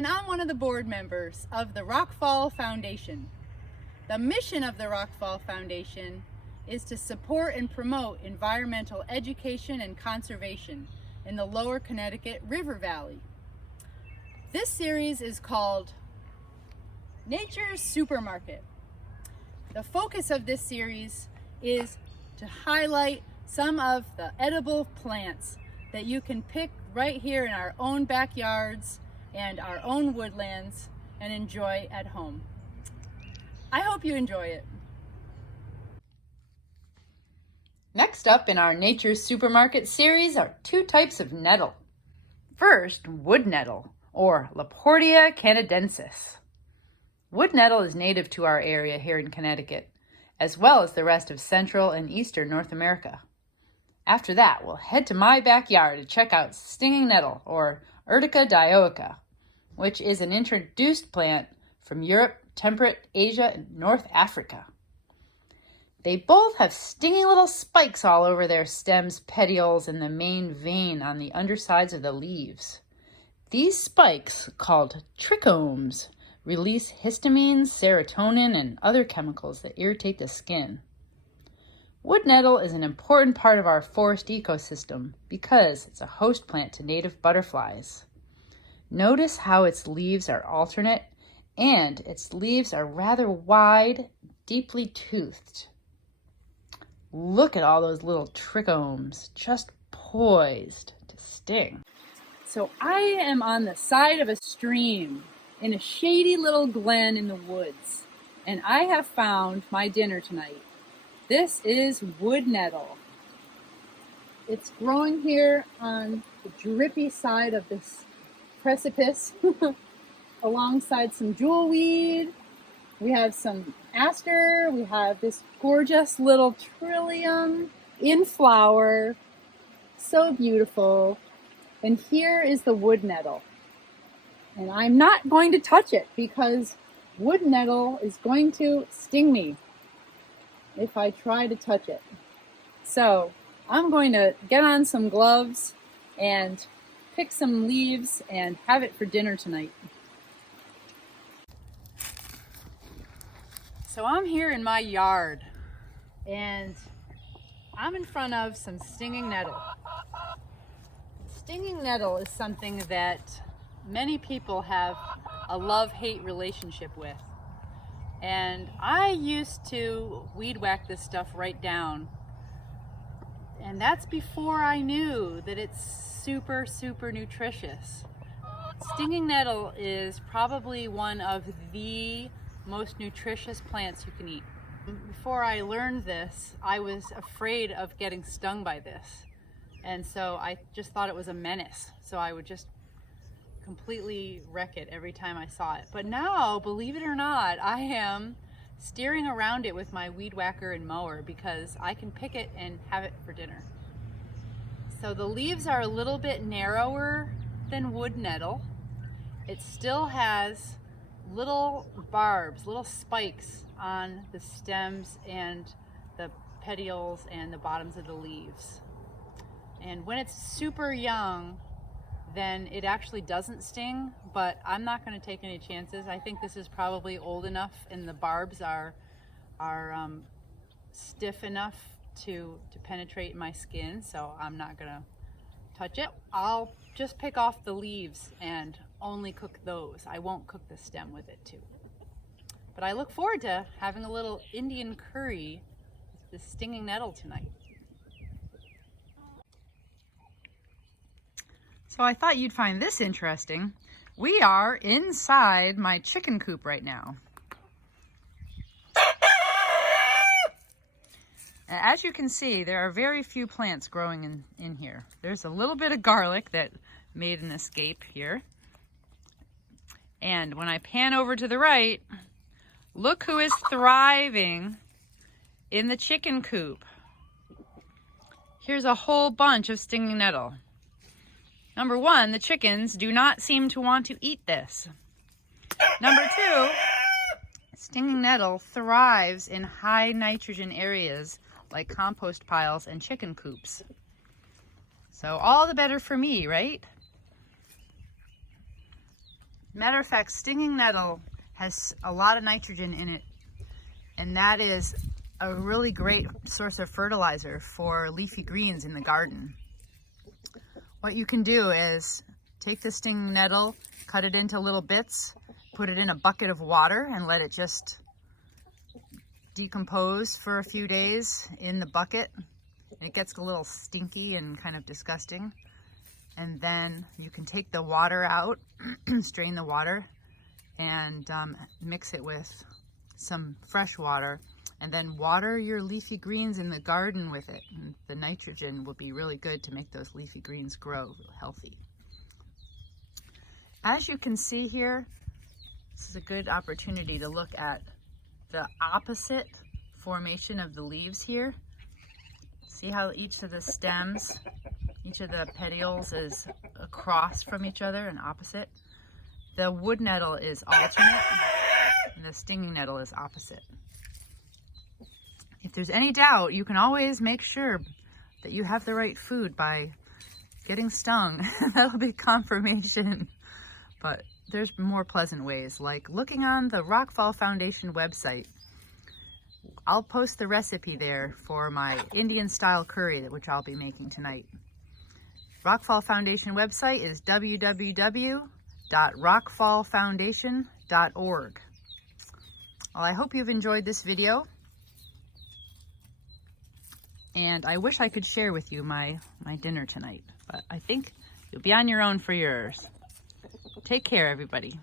and I'm one of the board members of the Rockfall Foundation. The mission of the Rockfall Foundation is to support and promote environmental education and conservation in the Lower Connecticut River Valley. This series is called Nature's Supermarket. The focus of this series is to highlight some of the edible plants that you can pick right here in our own backyards and our own woodlands and enjoy at home. I hope you enjoy it. Next up in our Nature's Supermarket series are two types of nettle. First, wood nettle, or Laportia canadensis. Wood nettle is native to our area here in Connecticut, as well as the rest of Central and Eastern North America. After that, we'll head to my backyard to check out stinging nettle, or Urtica dioica, which is an introduced plant from Europe, temperate Asia, and North Africa. They both have stinging little spikes all over their stems, petioles, and the main vein on the undersides of the leaves. These spikes, called trichomes, release histamine, serotonin, and other chemicals that irritate the skin. Wood nettle is an important part of our forest ecosystem because it's a host plant to native butterflies. Notice how its leaves are alternate and its leaves are rather wide, deeply toothed. Look at all those little trichomes just poised to sting. So I am on the side of a stream in a shady little glen in the woods, and I have found my dinner tonight. This is wood nettle. It's growing here on the drippy side of this precipice alongside some jewelweed. We have some aster. We have this gorgeous little trillium in flower. So beautiful. And here is the wood nettle. And I'm not going to touch it because wood nettle is going to sting me if I try to touch it. So I'm going to get on some gloves and pick some leaves and have it for dinner tonight. So I'm here in my yard and I'm in front of some stinging nettle. Stinging nettle is something that many people have a love-hate relationship with. And I used to weed whack this stuff right down. And that's before I knew that it's super, super nutritious. Stinging nettle is probably one of the most nutritious plants you can eat. Before I learned this, I was afraid of getting stung by this. And so I just thought it was a menace. So I would just completely wreck it every time I saw it. But now, believe it or not, I am steering around it with my weed whacker and mower because I can pick it and have it for dinner. So the leaves are a little bit narrower than wood nettle. It still has little barbs, little spikes on the stems and the petioles and the bottoms of the leaves. And when it's super young, then it actually doesn't sting, but I'm not going to take any chances. I think this is probably old enough and the barbs are stiff enough to penetrate my skin, so I'm not going to touch it. I'll just pick off the leaves and only cook those. I won't cook the stem with it too. But I look forward to having a little Indian curry with the stinging nettle tonight. So I thought you'd find this interesting. We are inside my chicken coop right now. As you can see, there are very few plants growing in here. There's a little bit of garlic that made an escape here. And when I pan over to the right, look who is thriving in the chicken coop. Here's a whole bunch of stinging nettle. Number one, the chickens do not seem to want to eat this. Number two, stinging nettle thrives in high nitrogen areas like compost piles and chicken coops. So all the better for me, right? Matter of fact, stinging nettle has a lot of nitrogen in it, and that is a really great source of fertilizer for leafy greens in the garden. What you can do is take the stinging nettle, cut it into little bits, put it in a bucket of water and let it just decompose for a few days in the bucket. It gets a little stinky and kind of disgusting. And then you can take the water out, strain the water, and mix it with some fresh water, and then water your leafy greens in the garden with it. And the nitrogen will be really good to make those leafy greens grow healthy. As you can see here, this is a good opportunity to look at the opposite formation of the leaves here. See how each of the stems, each of the petioles is across from each other and opposite? The wood nettle is alternate, and the stinging nettle is opposite. If there's any doubt, you can always make sure that you have the right food by getting stung. That'll be confirmation. But there's more pleasant ways, like looking on the Rockfall Foundation website. I'll post the recipe there for my Indian style curry, which I'll be making tonight. Rockfall Foundation website is www.rockfallfoundation.org. Well, I hope you've enjoyed this video, and I wish I could share with you my dinner tonight, but I think you'll be on your own for yours. Take care, everybody.